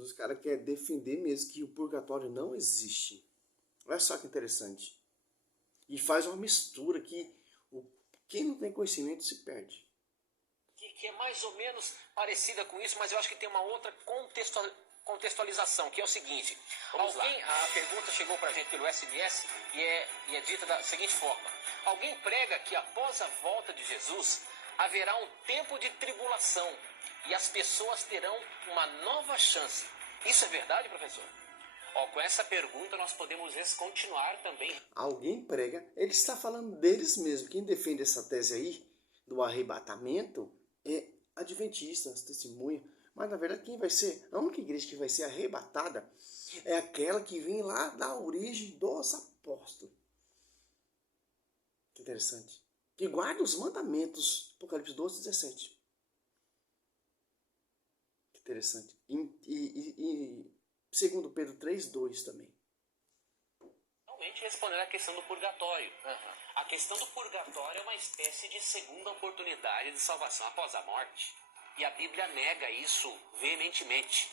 Os caras querem defender mesmo que o purgatório não existe. Olha só que interessante. E faz uma mistura que quem não tem conhecimento se perde. Que é mais ou menos parecida com isso, mas eu acho que tem uma outra contextualização, que é o seguinte. A pergunta chegou pra gente pelo SMS e é dita da seguinte forma. Alguém prega que após a volta de Jesus haverá um tempo de tribulação e as pessoas terão uma nova chance. Isso é verdade, professor? Com essa pergunta nós podemos continuar também. Alguém prega, ele está falando deles mesmo. Quem defende essa tese aí do arrebatamento é adventistas, testemunha. Mas na verdade quem vai ser, a única igreja que vai ser arrebatada é aquela que vem lá da origem dos apóstolos. Que interessante. Que guarda os mandamentos. Apocalipse 12, 17. Que interessante. E segundo Pedro 3, 2 também. Realmente responder a questão do purgatório. A questão do purgatório é uma espécie de segunda oportunidade de salvação após a morte. E a Bíblia nega isso veementemente.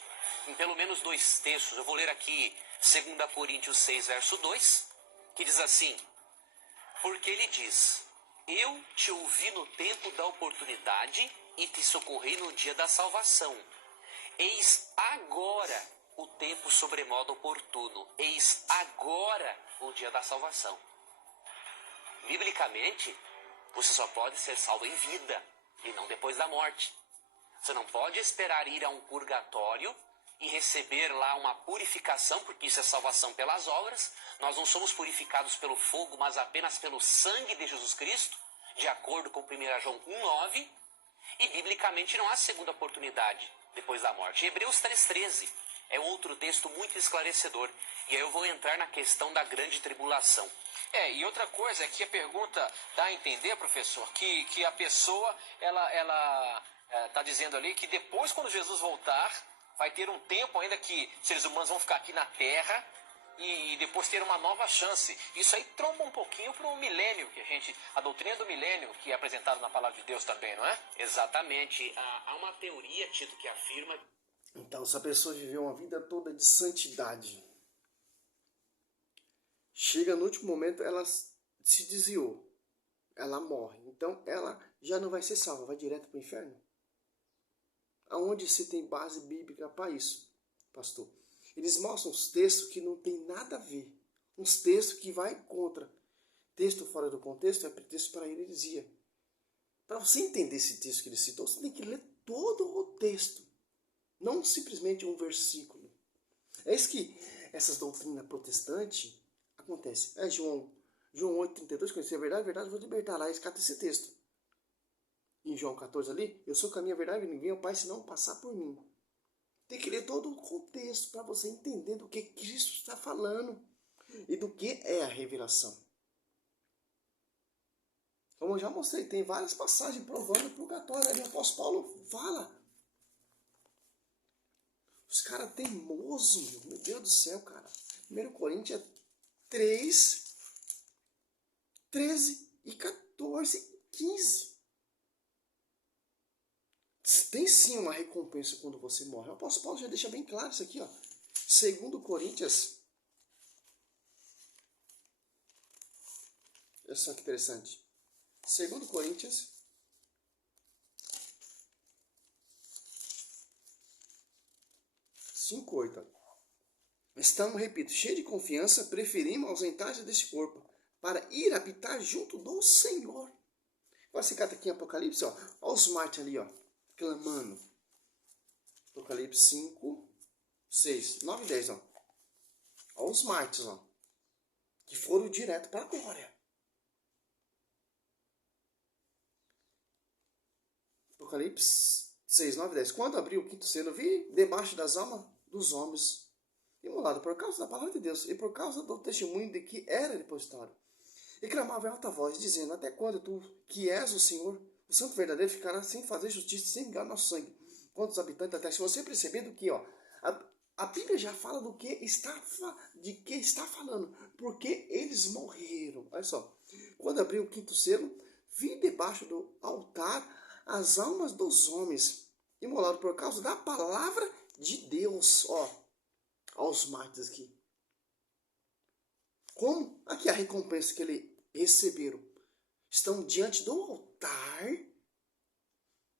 Em pelo menos 2 textos, eu vou ler aqui 2 Coríntios 6, verso 2, que diz assim: porque ele diz, eu te ouvi no tempo da oportunidade e te socorri no dia da salvação. Eis agora o tempo sobremodo oportuno. Eis agora o dia da salvação. Biblicamente, você só pode ser salvo em vida e não depois da morte. Você não pode esperar ir a um purgatório e receber lá uma purificação, porque isso é salvação pelas obras. Nós não somos purificados pelo fogo, mas apenas pelo sangue de Jesus Cristo, de acordo com 1 João 1,9. E biblicamente não há segunda oportunidade depois da morte. Hebreus 3,13 é outro texto muito esclarecedor. E aí eu vou entrar na questão da grande tribulação. E outra coisa é que a pergunta dá a entender, professor, que a pessoa, ela está dizendo ali que depois, quando Jesus voltar, vai ter um tempo ainda que seres humanos vão ficar aqui na Terra e depois ter uma nova chance. Isso aí tromba um pouquinho para o milênio, a doutrina do milênio, que é apresentada na Palavra de Deus também, não é? Exatamente. Há uma teoria, Tito, que afirma... Então, se a pessoa viveu uma vida toda de santidade, chega no último momento, ela se desviou, ela morre. Então, ela já não vai ser salva, vai direto para o inferno. Aonde se tem base bíblica para isso, pastor? Eles mostram os textos que não tem nada a ver. Uns textos que vai contra. Texto fora do contexto é pretexto para heresia. Para você entender esse texto que ele citou, você tem que ler todo o texto. Não simplesmente um versículo. É isso que essas doutrinas protestantes acontecem. João 8,32, conhecer a verdade, vou libertar lá, escata esse texto. Em João 14 ali, eu sou o caminho, a verdade, e ninguém é o Pai senão passar por mim. Tem que ler todo o contexto para você entender do que Cristo está falando e do que é a revelação. Como eu já mostrei, tem várias passagens provando o purgatório. Ali o apóstolo Paulo fala. Os caras teimosos, meu Deus do céu, cara. 1 Coríntios 3, 13 e 14, 15. Tem sim uma recompensa quando você morre. O apóstolo Paulo já deixa bem claro isso aqui, ó. 2 Coríntios. Olha só que interessante. 2 Coríntios 5:8. Estamos, repito, cheios de confiança, preferimos ausentagem desse corpo para ir habitar junto do Senhor. Agora você cata aqui em Apocalipse, ó. Olha os mártires ali, ó, clamando. Apocalipse 5, 6, 9 e 10, ó. Olha os mártires, ó, que foram direto para a glória. Apocalipse 6, 9 e 10. Quando abriu o quinto selo, vi debaixo das almas dos homens imolado por causa da palavra de Deus e por causa do testemunho de que era depositário. E clamava em alta voz, dizendo: até quando tu, que és o Senhor, o Santo verdadeiro, ficará sem fazer justiça, sem vingar nosso sangue? Quantos habitantes da terra? Se você perceber do que, ó, a Bíblia já fala do que está falando, porque eles morreram. Olha só, quando abriu o quinto selo, vi debaixo do altar as almas dos homens imolados por causa da palavra de Deus, ó, aos mártires aqui. Como? Aqui a recompensa que eles receberam. Estão diante do altar,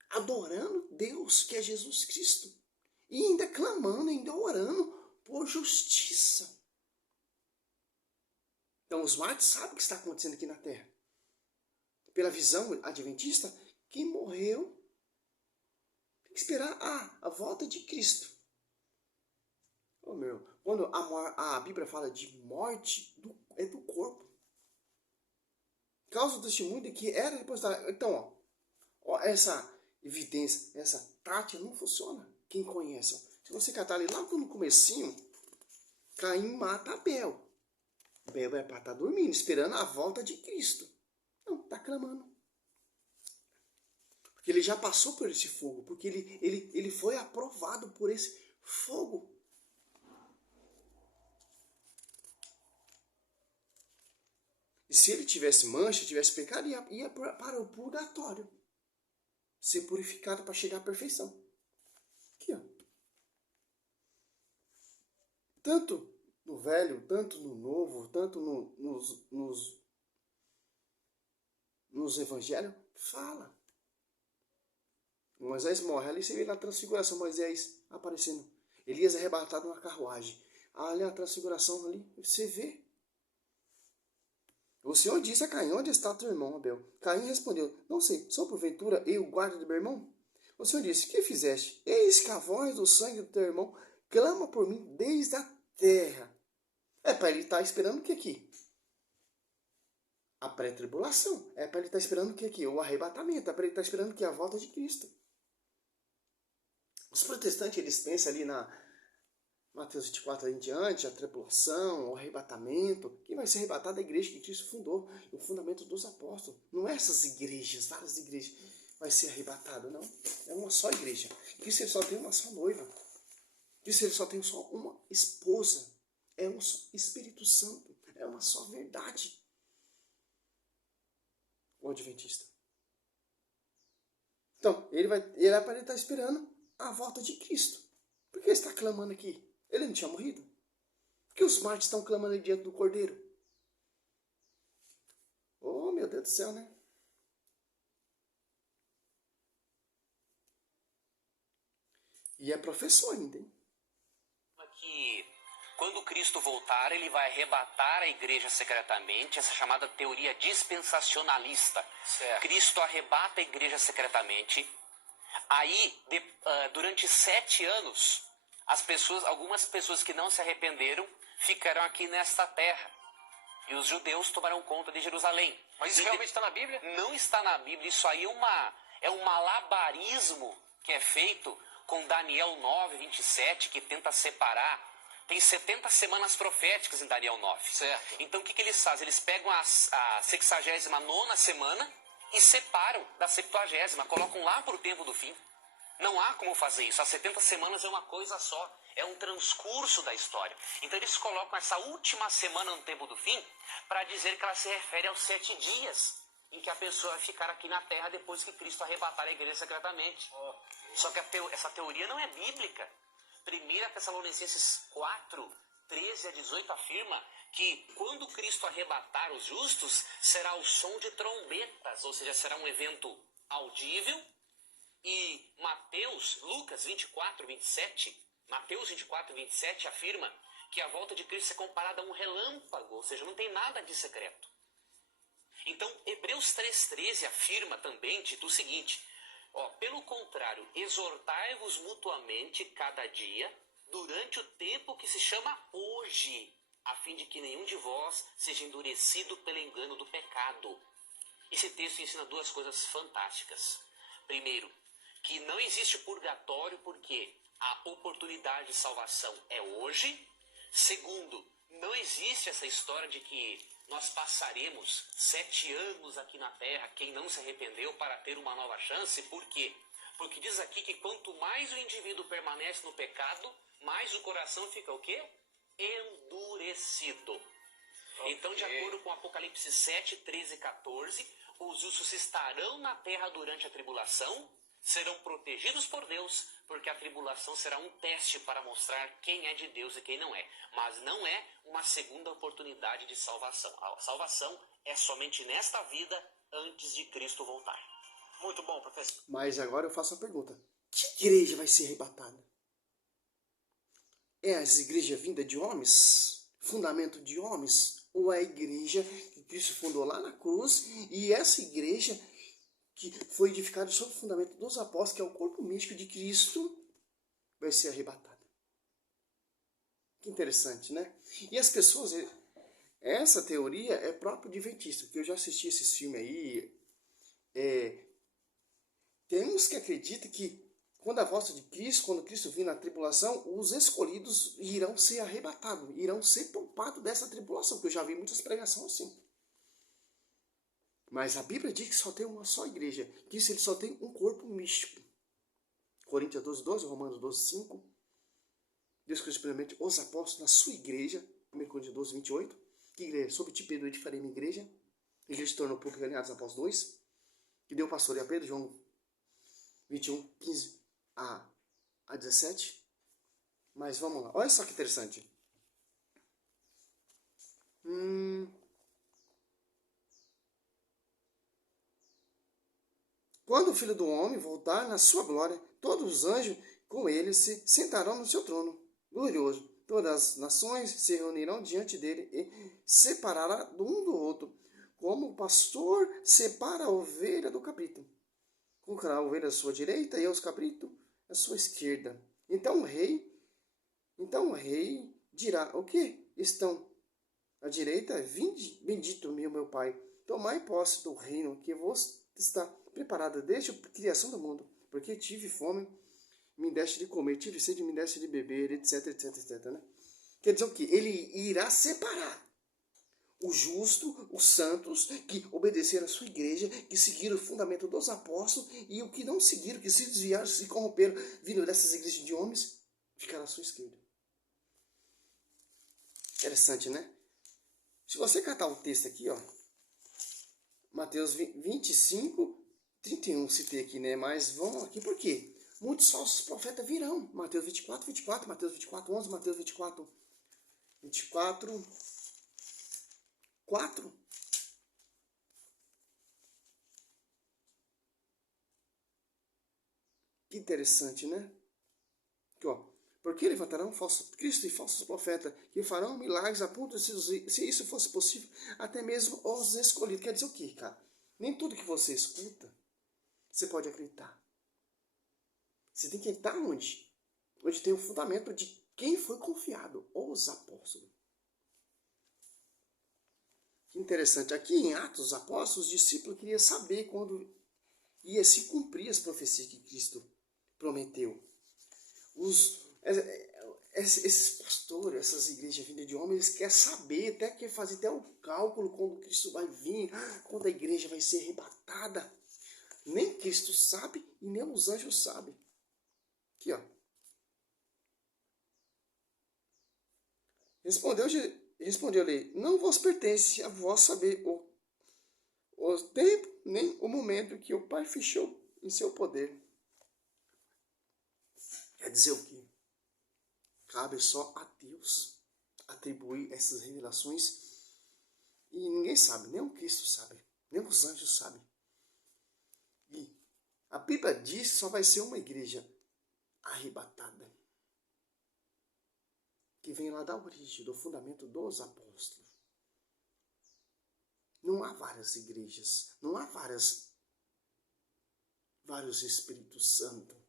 adorando Deus, que é Jesus Cristo. E ainda clamando, ainda orando por justiça. Então os mártires sabem o que está acontecendo aqui na terra. Pela visão adventista, quem morreu tem que esperar a volta de Cristo. Oh, meu, quando a Bíblia fala de morte, é do corpo. Causa o testemunho de que era depositada. Então, ó, essa evidência, essa tática não funciona. Quem conhece, ó. Se você catar ali lá no comecinho, Caim mata Abel. Abel é para estar dormindo, esperando a volta de Cristo. Não, está clamando. Porque ele já passou por esse fogo, porque ele foi aprovado por esse fogo. E se ele tivesse mancha, tivesse pecado, ia para o purgatório. Ser purificado para chegar à perfeição. Aqui, ó. Tanto no velho, tanto no novo, tanto nos evangelhos, fala. Moisés morre. Ali você vê na transfiguração, Moisés aparecendo. Elias é arrebatado numa carruagem. Ali a transfiguração ali, você vê. O Senhor disse a Caim, onde está teu irmão Abel? Caim respondeu, não sei, sou porventura eu o guarda do meu irmão? O Senhor disse, que fizeste? Eis que a voz do sangue do teu irmão clama por mim desde a terra. É para ele estar esperando o que aqui? A pré-tribulação. É para ele estar esperando o que aqui? O arrebatamento. É para ele estar esperando o que? A volta de Cristo. Os protestantes, eles pensam ali na Mateus 24 em diante, a tribulação, o arrebatamento. Quem vai ser arrebatado é a igreja que Cristo fundou, o fundamento dos apóstolos. Não é essas igrejas, várias igrejas, vai ser arrebatado, não. É uma só igreja. Cristo ele só tem uma só noiva. Cristo ele só tem só uma esposa. É um só Espírito Santo. É uma só verdade. O adventista. Então, ele vai para ele estar esperando a volta de Cristo. Por que ele está clamando aqui? Ele não tinha morrido? Por que os mártires estão clamando diante do Cordeiro? Oh, meu Deus do céu, né? E é professor ainda, hein? Que quando Cristo voltar, ele vai arrebatar a igreja secretamente, essa chamada teoria dispensacionalista. Certo. Cristo arrebata a igreja secretamente. Aí, durante 7 anos, algumas pessoas que não se arrependeram ficarão aqui nesta terra. E os judeus tomarão conta de Jerusalém. Mas isso realmente está na Bíblia? Não está na Bíblia. Isso aí é um malabarismo que é feito com Daniel 9, 27, que tenta separar. Tem 70 semanas proféticas em Daniel 9. Certo. Então o que eles fazem? Eles pegam a 69ª semana e separam da 70ª, colocam lá para o tempo do fim. Não há como fazer isso. As 70 semanas é uma coisa só. É um transcurso da história. Então eles colocam essa última semana no tempo do fim para dizer que ela se refere aos 7 dias em que a pessoa vai ficar aqui na terra depois que Cristo arrebatar a igreja secretamente. Só que essa teoria não é bíblica. 1 Tessalonicenses 4, 13 a 18 afirma que quando Cristo arrebatar os justos, será o som de trombetas, ou seja, será um evento audível. E Lucas 24, 27 afirma que a volta de Cristo é comparada a um relâmpago, ou seja, não tem nada de secreto. Então, Hebreus 3,13 afirma também, Tito, o seguinte, pelo contrário, exortai-vos mutuamente cada dia, durante o tempo que se chama hoje, a fim de que nenhum de vós seja endurecido pelo engano do pecado. Esse texto ensina 2 coisas fantásticas. Primeiro, que não existe purgatório porque a oportunidade de salvação é hoje. Segundo, não existe essa história de que nós passaremos 7 anos aqui na terra, quem não se arrependeu, para ter uma nova chance. Por quê? Porque diz aqui que quanto mais o indivíduo permanece no pecado, mais o coração fica o quê? Endurecido. Okay. Então, de acordo com Apocalipse 7, 13 e 14, os justos estarão na terra durante a tribulação, serão protegidos por Deus, porque a tribulação será um teste para mostrar quem é de Deus e quem não é. Mas não é uma segunda oportunidade de salvação. A salvação é somente nesta vida, antes de Cristo voltar. Muito bom, professor. Mas agora eu faço a pergunta. Que igreja vai ser arrebatada? É as igrejas vindas de homens? Fundamento de homens? Ou é a igreja que Cristo fundou lá na cruz e essa igreja que foi edificada sobre o fundamento dos apóstolos, que é o corpo místico de Cristo, vai ser arrebatada? Que interessante, né? E as pessoas... Essa teoria é própria de adventista, porque eu já assisti esses filmes aí. Tem uns que acreditam que quando a volta de Cristo, quando Cristo vir na tribulação, os escolhidos irão ser arrebatados, irão ser poupados dessa tribulação, porque eu já vi muitas pregações assim. Mas a Bíblia diz que só tem uma só igreja, que isso ele só tem um corpo místico. Coríntios 12, 12, Romanos 12, 5. Deus Cristo primeiramente os apóstolos na sua igreja, 1 Coríntios 12, 28. Que igreja? Sob ti Pedro edifarei minha igreja. A igreja se tornou pública em Atos Apóstolos 2. Que deu pastoreio a Pedro, João 21, 15 a 17. Mas vamos lá. Olha só que interessante. Quando o Filho do Homem voltar na sua glória, todos os anjos com ele se sentarão no seu trono glorioso. Todas as nações se reunirão diante dele e separará um do outro, como o pastor separa a ovelha do cabrito. Colocará a ovelha à sua direita e os cabritos à sua esquerda. Então o rei dirá: o que estão à direita? Vinde, bendito meu Pai, tomai posse do reino que vos está preparado desde a criação do mundo, porque tive fome, me deste de comer, tive sede, me deste de beber, etc, etc, etc, né? Quer dizer o quê? Ele irá separar o justo, os santos, que obedeceram à sua igreja, que seguiram o fundamento dos apóstolos, e o que não seguiram, que se desviaram, se corromperam, vindo dessas igrejas de homens, ficaram à sua esquerda. Interessante, né? Se você catar o texto aqui, ó, Mateus 25, 31, citei aqui, né? Mas vamos aqui, por quê? Muitos falsos profetas virão. Mateus 24, 24, Mateus 24, 11, Mateus 24, 24, 4. Que interessante, né? Aqui, ó. Porque levantarão falso Cristo e falsos profetas, que farão milagres a ponto de, se isso fosse possível, até mesmo os escolhidos. Quer dizer o quê, cara? Nem tudo que você escuta, você pode acreditar. Você tem que entrar onde? Onde tem o fundamento de quem foi confiado, os apóstolos. Que interessante. Aqui em Atos, os apóstolos, os discípulos queriam saber quando ia se cumprir as profecias que Cristo prometeu. Esses pastores, essas igrejas vindas de homens, eles querem saber, até querem fazer até o cálculo quando Cristo vai vir, quando a igreja vai ser arrebatada. Nem Cristo sabe e nem os anjos sabem. Aqui, ó. Respondeu-lhe: não vos pertence a vós saber o tempo nem o momento que o Pai fechou em seu poder. Quer dizer o quê? Cabe só a Deus atribuir essas revelações e ninguém sabe, nem o Cristo sabe, nem os anjos sabem. E a Bíblia diz que só vai ser uma igreja arrebatada, que vem lá da origem, do fundamento dos apóstolos. Não há várias igrejas, não há vários Espíritos Santos.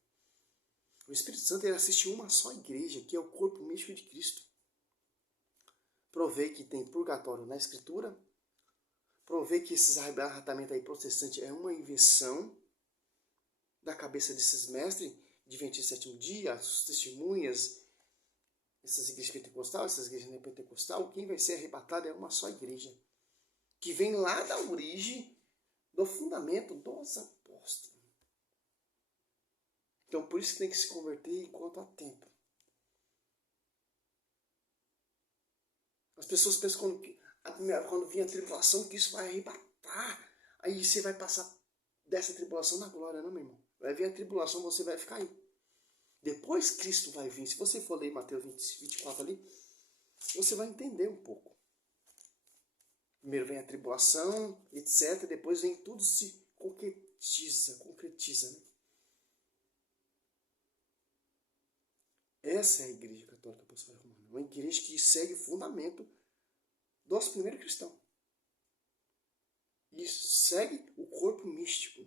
O Espírito Santo ele assiste uma só igreja, que é o corpo místico de Cristo. Provei que tem purgatório na Escritura. Provei que esses arrebatamentos aí protestantes é uma invenção da cabeça desses mestres de 27º dia, as testemunhas, essas igrejas pentecostais, essas igrejas neopentecostais. Quem vai ser arrebatado é uma só igreja, que vem lá da origem do fundamento dos apóstolos. Então, por isso que tem que se converter enquanto há tempo. As pessoas pensam quando vir a tribulação que isso vai arrebatar. Aí você vai passar dessa tribulação na glória, não, meu irmão? Vai vir a tribulação, você vai ficar aí. Depois Cristo vai vir. Se você for ler Mateus 24 ali, você vai entender um pouco. Primeiro vem a tribulação, etc. Depois vem tudo se concretiza, né? Essa é a Igreja Católica Apostólica Romana. Uma igreja que segue o fundamento dos primeiros cristãos. E segue o corpo místico.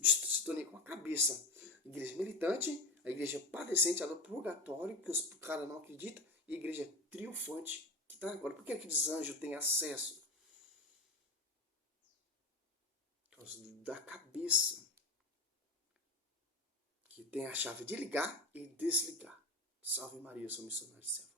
Se tornei com a cabeça. Igreja militante, a igreja padecente, a do purgatório, que os caras não acreditam, e a igreja triunfante, que está agora. Por que aqueles anjos têm acesso? Por causa da cabeça, que tem a chave de ligar e desligar. Salve Maria, eu sou missionário do céu.